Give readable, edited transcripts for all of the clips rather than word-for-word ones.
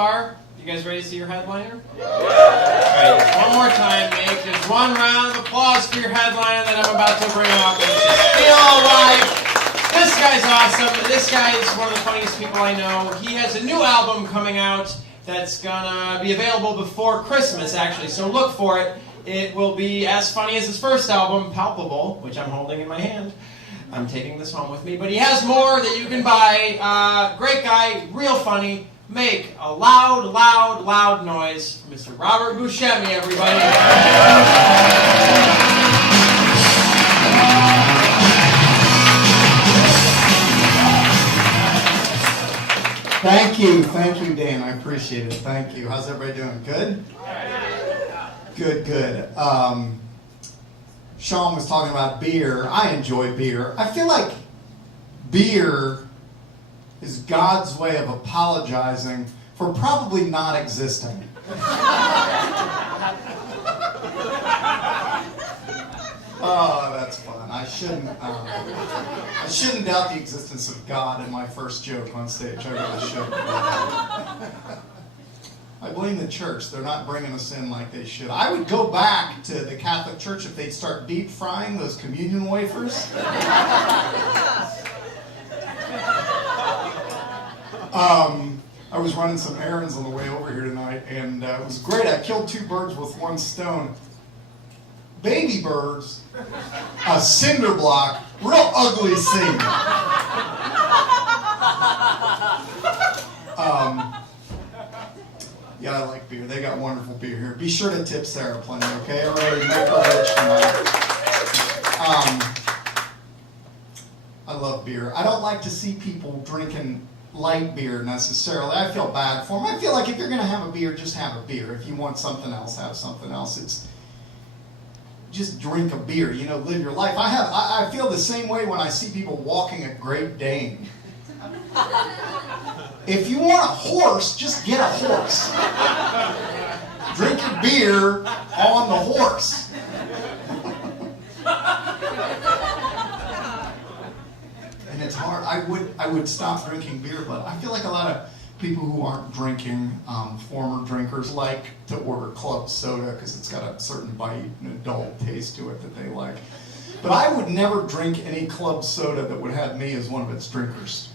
are. You guys ready to see your headliner? Alright, one more time, make just one round of applause for your headliner that I'm about to bring up. It's Feel Like. This guy's awesome. This guy is one of the funniest people I know. He has a new album coming out that's gonna be available before Christmas, actually, so look for it. It will be as funny as his first album, Palpable, which I'm holding in my hand. I'm taking this home with me, but he has more that you can buy. Great guy, real funny. Make a loud, loud, loud noise for Mr. Robert Buscemi, everybody. Thank you, Dan. I appreciate it. Thank you. How's everybody doing? Good? Good. Sean was talking about beer. I enjoy beer. I feel like beer is God's way of apologizing for probably not existing. Oh, that's fun. I shouldn't doubt the existence of God in my first joke on stage. I really shouldn't. I blame the church. They're not bringing us in like they should. I would go back to the Catholic Church if they'd start deep frying those communion wafers. I was running some errands on the way over here tonight, and it was great. I killed 2 birds with 1 stone. Baby birds, a cinder block, real ugly scene. Yeah, I like beer. They got wonderful beer here. Be sure to tip Sarah plenty, okay? Everybody make her rich tonight. I love beer. I don't like to see people drinking light beer necessarily. I feel bad for them. I feel like if you're going to have a beer, just have a beer. If you want something else, have something else. It's just drink a beer, live your life. I feel the same way when I see people walking a Great Dane. If you want a horse, just get a horse. Drink your beer on the horse. And it's hard. I would stop drinking beer, but I feel like a lot of people who aren't drinking, former drinkers, like to order club soda because it's got a certain bite and a dull taste to it that they like. But I would never drink any club soda that would have me as one of its drinkers.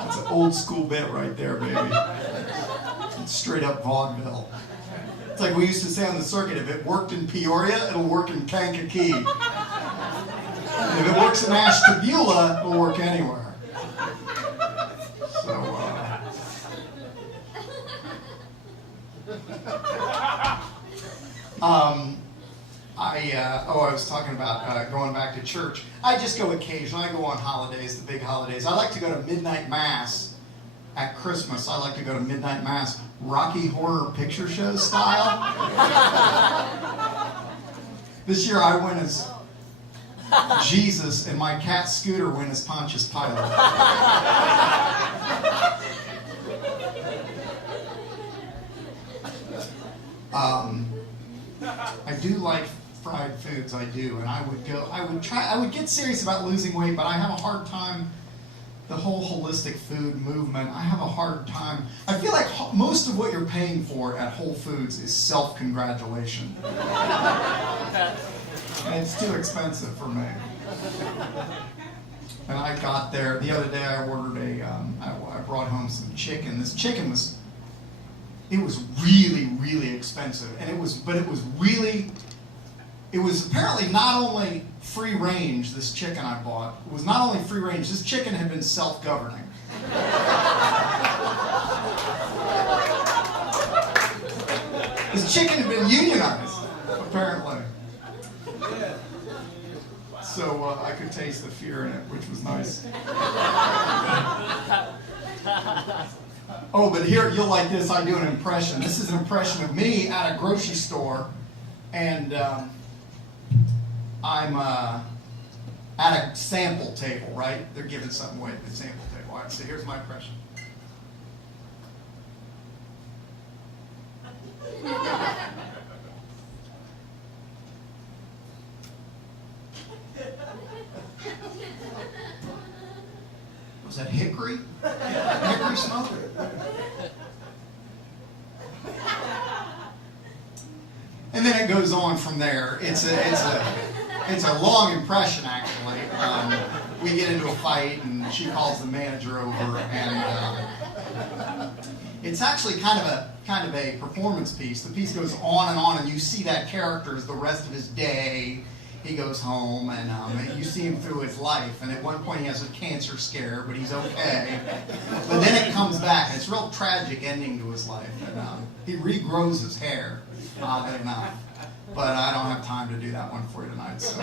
That's an old school bit right there, baby. It's straight up vaudeville. It's like we used to say on the circuit, if it worked in Peoria, it'll work in Kankakee. And if it works in Ashtabula, it'll work anywhere. So, I was talking about going back to church. I just go occasionally. I go on holidays, the big holidays. I like to go to midnight mass at Christmas. I like to go to midnight mass, Rocky Horror Picture Show style. This year I went as Jesus, and my cat Scooter went as Pontius Pilate. I do like fried foods, I do, and I would get serious about losing weight, but I have a hard time, the whole holistic food movement, I have a hard time. I feel like most of what you're paying for at Whole Foods is self-congratulation. And it's too expensive for me. And I got there, the other day I ordered I brought home some chicken. This chicken was really, really expensive. And it was apparently not only free range, this chicken I bought. It was not only free range, this chicken had been self-governing. This chicken had been unionized, apparently. So I could taste the fear in it, which was nice. Oh, but here, you'll like this. I do an impression. This is an impression of me at a grocery store, and I'm at a sample table, right? They're giving something away at the sample table. All right, so here's my impression. Is that hickory? Hickory smoke? And then it goes on from there. It's a long impression, actually. We get into a fight, and she calls the manager over, and it's actually kind of a performance piece. The piece goes on, and you see that character as the rest of his day. He goes home, and you see him through his life. And at one point, he has a cancer scare, but he's okay. But then it comes back, and it's a real tragic ending to his life. And he regrows his hair, oddly enough. But I don't have time to do that one for you tonight. So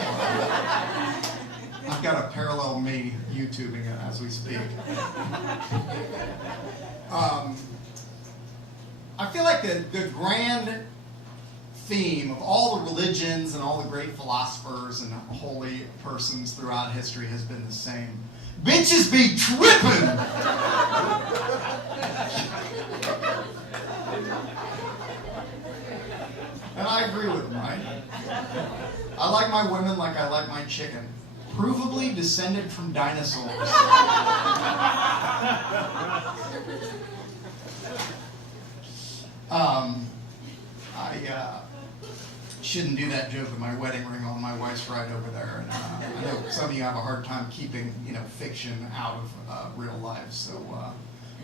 I've got a parallel me YouTubing it as we speak. I feel like the grand theme of all the religions and all the great philosophers and holy persons throughout history has been the same. Bitches be tripping! And I agree with them, right? I like my women like I like my chicken. Provably descended from dinosaurs. I shouldn't do that joke with my wedding ring on. My wife's right over there, and I know some of you have a hard time keeping, fiction out of real life. So I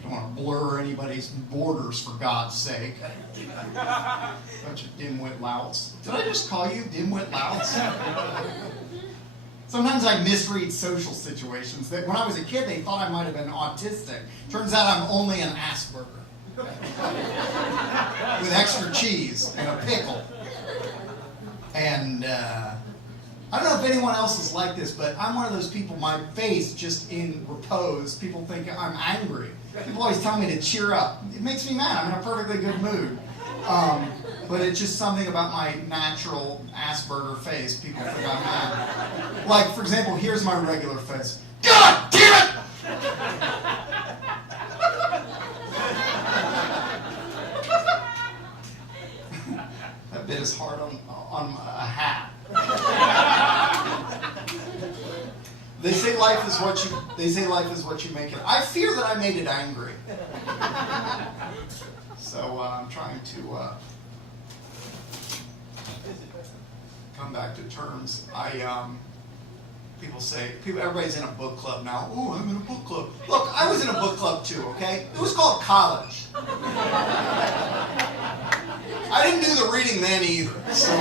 don't want to blur anybody's borders, for God's sake. Bunch of dimwit louts. Did I just call you dimwit louts? Sometimes I misread social situations. That when I was a kid, they thought I might have been autistic. Turns out I'm only an Asperger. With extra cheese and a pickle. And I don't know if anyone else is like this, but I'm one of those people, my face just in repose, people think I'm angry. People always tell me to cheer up. It makes me mad. I'm in a perfectly good mood. But it's just something about my natural Asperger face. People think I'm mad. Like, for example, here's my regular face. God damn it! That bit is hard on a hat. They say life is what you make it. I fear that I made it angry. So I'm trying to come back to terms. Everybody's in a book club now. Oh, I'm in a book club. Look, I was in a book club too, okay? It was called college. I didn't do the reading then either, so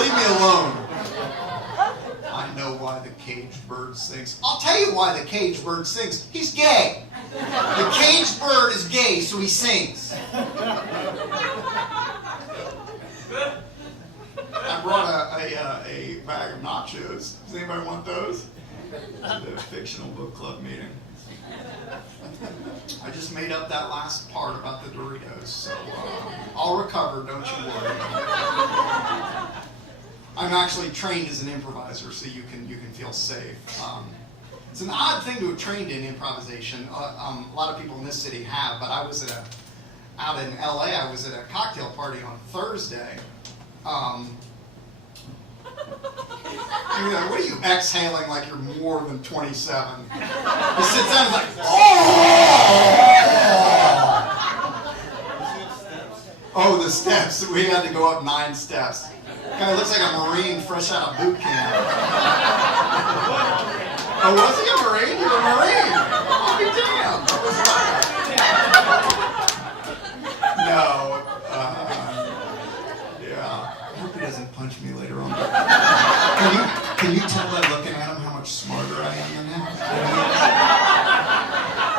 leave me alone. I know why the caged bird sings. I'll tell you why the caged bird sings. He's gay. The caged bird is gay, so he sings. I brought a bag of nachos. Does anybody want those? It's a fictional book club meeting. I just made up that last part about the Doritos, so I'll recover, don't you worry. I'm actually trained as an improviser, so you can feel safe. It's an odd thing to have trained in improvisation. A lot of people in this city have, but I was out in LA. I was at a cocktail party on Thursday. What are you exhaling like you're more than 27? He sits down and is like, oh, the steps. We had to go up 9 steps. Guy looks like a Marine fresh out of boot camp. Oh, was he a Marine? You're a Marine. Oh, damn. No. Yeah. I hope he doesn't punch me later on. Can you tell by looking at him how much smarter I am than him?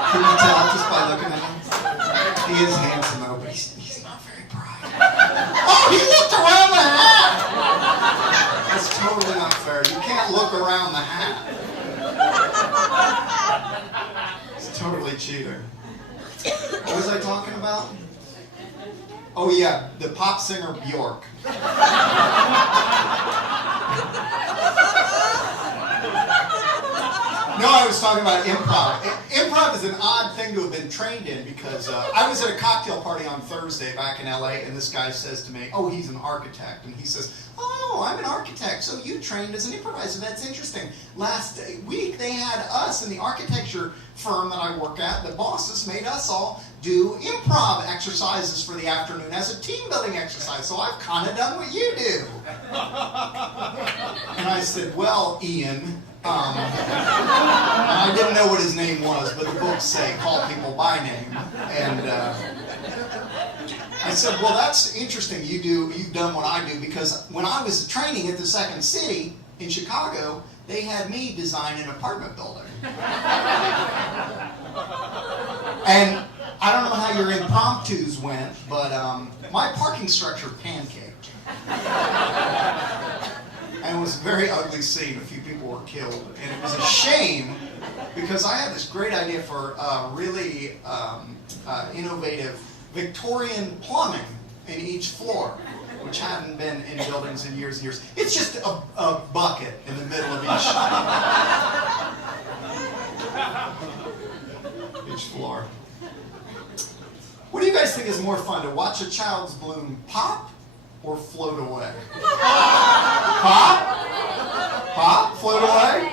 Can you tell just by looking at him? He is handsome though, but he's not very bright. Oh, he looked around the hat! That's totally not fair. You can't look around the hat. It's totally cheating. What was I talking about? Oh yeah, the pop singer Bjork. No, I was talking about improv. Improv is an odd thing to have been trained in because I was at a cocktail party on Thursday back in LA, and this guy says to me, oh, he's an architect. And he says, oh, I'm an architect, so you trained as an improviser. That's interesting. Last week, they had us in the architecture firm that I work at. The bosses made us all do improv exercises for the afternoon as a team building exercise. So I've kind of done what you do. And I said, well, Ian, I didn't know what his name was, but the books say call people by name. And I said, well, that's interesting. You've done what I do, because when I was training at the Second City in Chicago, they had me design an apartment building. And I don't know how your impromptus went, but my parking structure pancaked. And it was a very ugly scene. A few people were killed. And it was a shame because I had this great idea for really innovative Victorian plumbing in each floor, which hadn't been in buildings in years and years. It's just a bucket in the middle of each floor. What do you guys think is more fun, to watch a child's balloon pop or float away? Pop? Pop? Float away?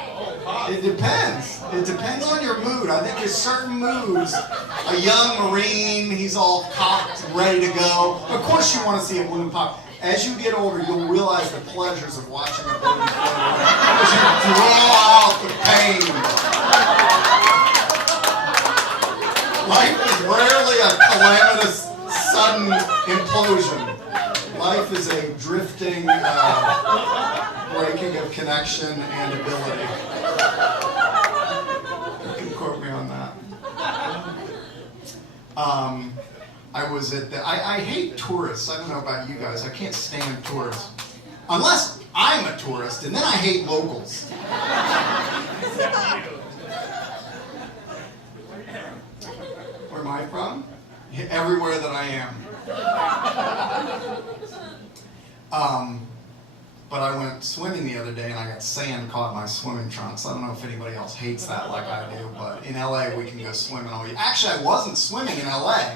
It depends. It depends on your mood. I think there's certain moods. A young Marine, he's all cocked, ready to go. Of course you want to see a balloon pop. As you get older, you'll realize the pleasures of watching a balloon float away as you draw out the pain. Life is rarely a calamitous, sudden implosion. Life is a drifting breaking of connection and ability. You can quote me on that. I was at I hate tourists. I don't know about you guys. I can't stand tourists. Unless I'm a tourist, and then I hate locals. Where am I from? Everywhere that I am. But I went swimming the other day and I got sand caught in my swimming trunks. I don't know if anybody else hates that like I do, but in LA we can go swimming all year. Actually, I wasn't swimming in LA.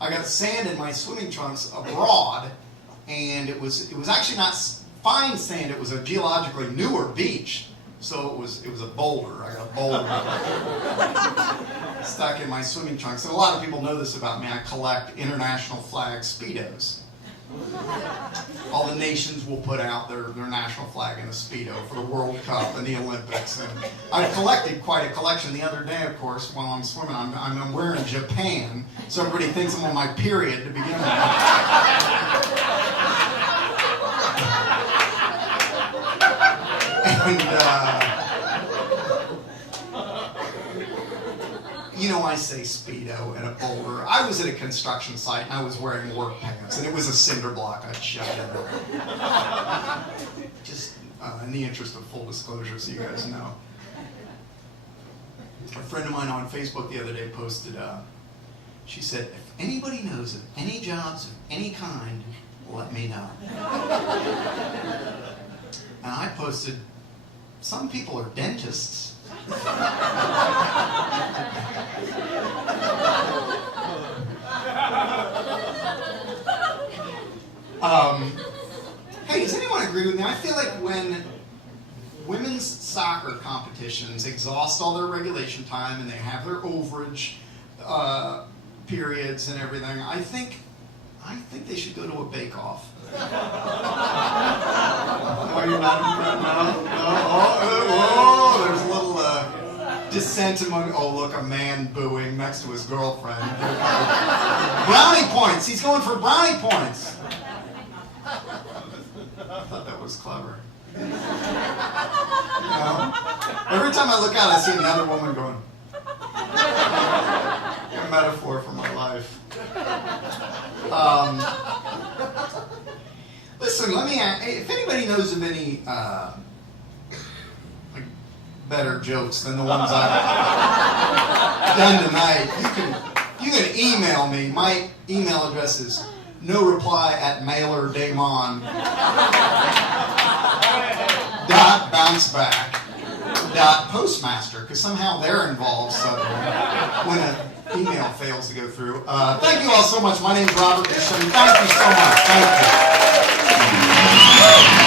I got sand in my swimming trunks abroad, and it was actually not fine sand. It was a geologically newer beach. So it was a boulder. I got a boulder stuck in my swimming trunks. And a lot of people know this about me. I collect international flag Speedos. All the nations will put out their national flag in a Speedo for the World Cup and the Olympics. And I've collected quite a collection. The other day, of course, while I'm swimming, I'm wearing Japan, so everybody thinks I'm on my period to begin with. And, I say Speedo and a boulder. I was at a construction site and I was wearing work pants, and it was a cinder block I'd shot in. Just in the interest of full disclosure, so you guys know. A friend of mine on Facebook the other day posted, she said, if anybody knows of any jobs of any kind, let me know. And I posted, some people are dentists. Hey, does anyone agree with me? I feel like when women's soccer competitions exhaust all their regulation time and they have their overage periods and everything, I think they should go to a bake-off. Are you not impressed? No? There's a little dissent among, look, a man booing next to his girlfriend. Brownie points! He's going for brownie points! I thought that was clever. Every time I look out, I see another woman going, a metaphor for my life. Listen, let me ask, if anybody knows of any better jokes than the ones I've done tonight, you can email me. My email address is noreply@mailerdamon.bounceback. postmaster, because somehow they're involved suddenly when an email fails to go through. Thank you all so much. My name's Robert Buscemi. Thank you so much. Thank you.